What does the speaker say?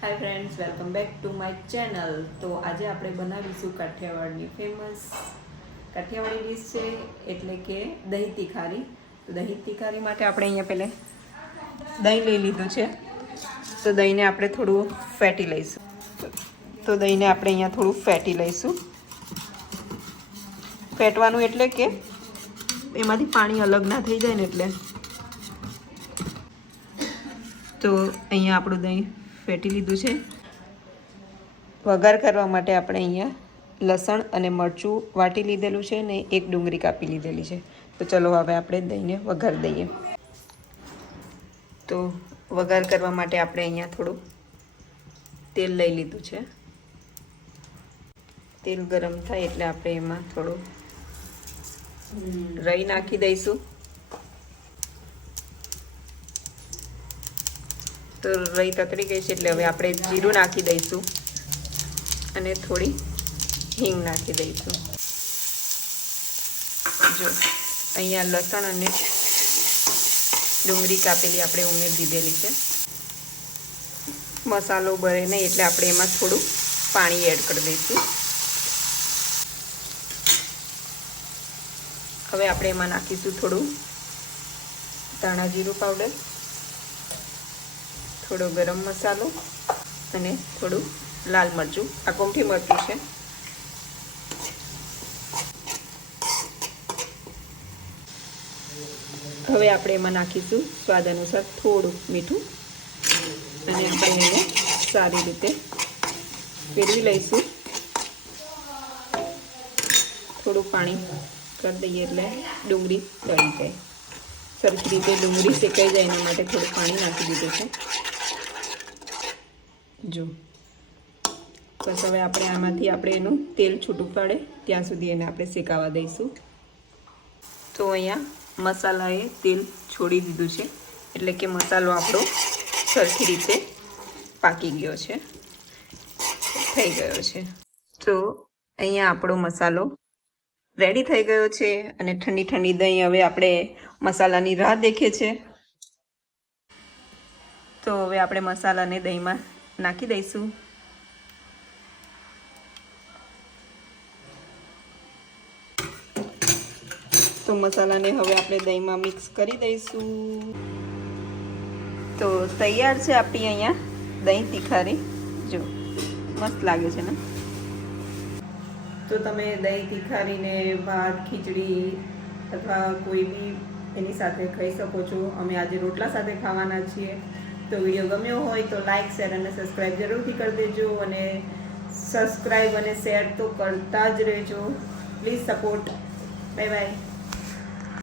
Hi friends, welcome back to my channel. તો આજે આપણે બનાવીશું કાઠિયાવાડની ફેમસ કાઠિયાવાડી ડીશ છે, એટલે કે દહીં તીખારી. તો દહીં તીખારી માટે આપણે અહીંયા પહેલાં દહીં લઈ લીધું છે. તો દહીંને આપણે થોડું ફેટી લઈશું. તો દહીંને આપણે અહીંયા થોડું ફેટી લઈશું. ફેટવાનું એટલે કે એમાંથી પાણી અલગ ના થઈ જાય ને એટલે. તો અહીંયા આપણું દહીં ફેટી લીધું છે. વઘાર કરવા માટે આપણે અહીંયા લસણ અને મરચું વાટી લીધેલું છે ને એક ડુંગળી કાપી લીધેલી છે. તો ચલો હવે આપણે દહીંને વઘાર દઈએ. તો વઘાર કરવા માટે આપણે અહીંયા થોડું તેલ લઈ લીધું છે. તેલ ગરમ થાય એટલે આપણે એમાં થોડું રાઈ નાખી દઈશું. તો રાઈ તતરી ગઈ છે એટલે હવે આપણે જીરું નાખી દઈશું અને થોડી હિંગ નાખી દઈશું. જો અહીંયા લસણ અને ડુંગળી કાપેલી આપણે ઉમેરી દીધેલી છે. મસાલો બળે નહીં એટલે આપણે એમાં થોડું પાણી એડ કરી દઈશું. હવે આપણે એમાં નાખીશું થોડું ધાણા જીરું પાવડર, થોડો ગરમ મસાલો અને થોડું લાલ મરચું. આ કોમઠી મરચું છે. હવે આપણે એમાં નાખીશું સ્વાદ અનુસાર થોડું મીઠું અને આપણે એને સારી રીતે ફેરવી લઈશું. થોડું પાણી કરી દઈએ એટલે ડુંગળી તળી જાય. સરખી રીતે ડુંગળી શેકાઈ જાય એના માટે થોડું પાણી નાખી દીધું છે. જો બસ હવે આપણે આમાંથી એનું તેલ છૂટું પડે ત્યાં સુધી એને આપણે શેકાવા દઈશું. તો અહીંયા મસાલાએ તેલ છોડી દીધું છે એટલે કે મસાલો આપણો સરખી રીતે પાકી ગયો છે, થઈ ગયો છે. તો અહીંયા આપણો મસાલો રેડી થઈ ગયો છે અને ઠંડી ઠંડી દહીં હવે આપણે મસાલાની રાહ દેખે છે. તો હવે આપણે મસાલાને દહીંમાં નાખી દઈશું. તો મસાલાને હવે આપણે દહીંમાં મિક્સ કરી દઈશું. તો તૈયાર છે આપણી અહીંયા દહીં તીખારી. જો મસ્ત લાગે છે ને. તો તમે દહીં તીખારીને ભાત, ખીચડી અથવા કોઈ બી એની સાથે ખાઈ શકો છો. અમે આજે રોટલા સાથે ખાવાના છીએ. તો વિડીયો ગમ્યો હોય તો લાઇક, શેર અને સબસ્ક્રાઈબ જરૂરથી કરી દેજો. અને સબસ્ક્રાઈબ અને શેર તો કરતા જ રહેજો. Please support. Bye bye.